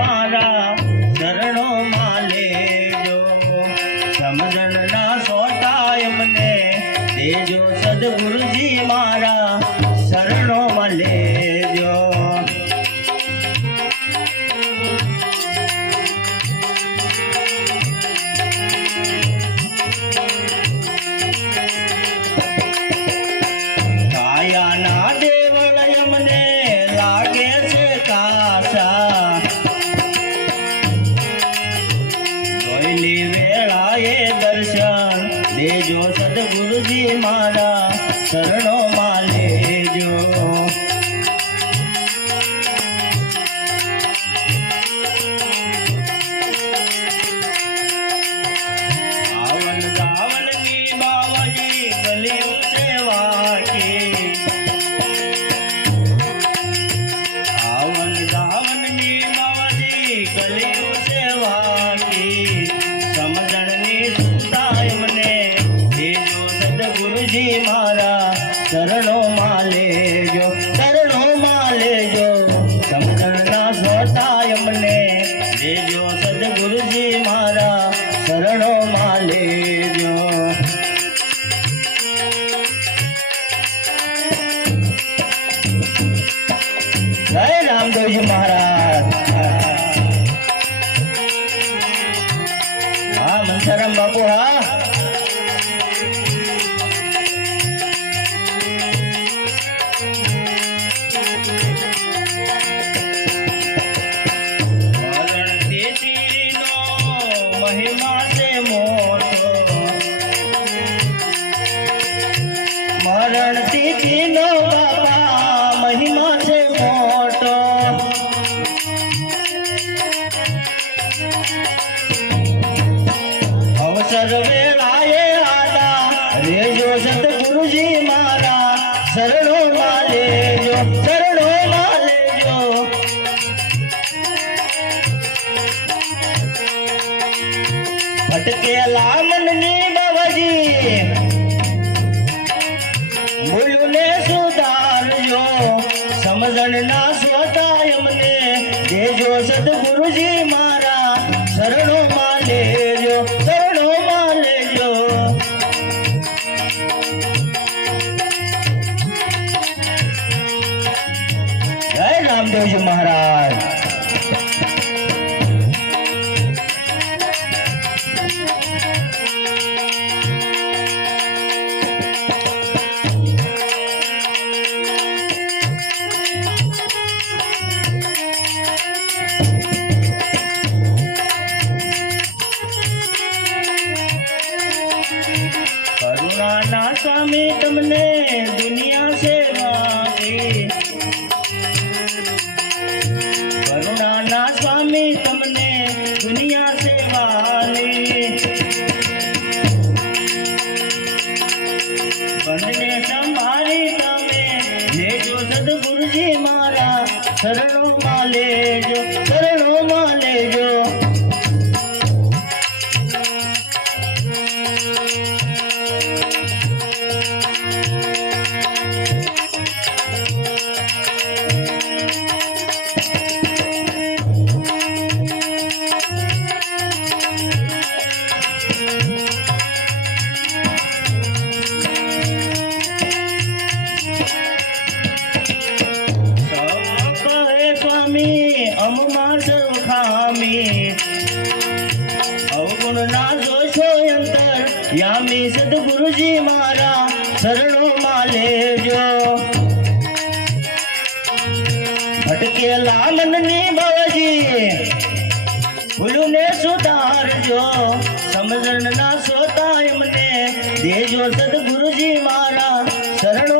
મારા શરણો માં લેજો. સમજણ ના સોટા એમને દેજો. સદગુરુજી મારા શરણો માં લેજો શરણો માં લેજો સમજણના સોતાય મને દેજો સદગુરુજી મારા ચરણો માં લેજો જય રામદેવજી મહારાજ. હા મનસારામ બાપુ, હા. ભટકેલા મનની બાબાજી ભૂલને સુધારજો સમજણ ના સ્વતા એમને. દેજો સદગુરુજી મારા મારા શરણોમાં લેજો શરણોમાં યામી સદગુરુજી મારા શરણોમાં લેજો. ભટકેલા મનની બાવાજી ભૂલુને સુધારજો. સમજણના સોતા એમને દેજો સદગુરુજી મારા શરણો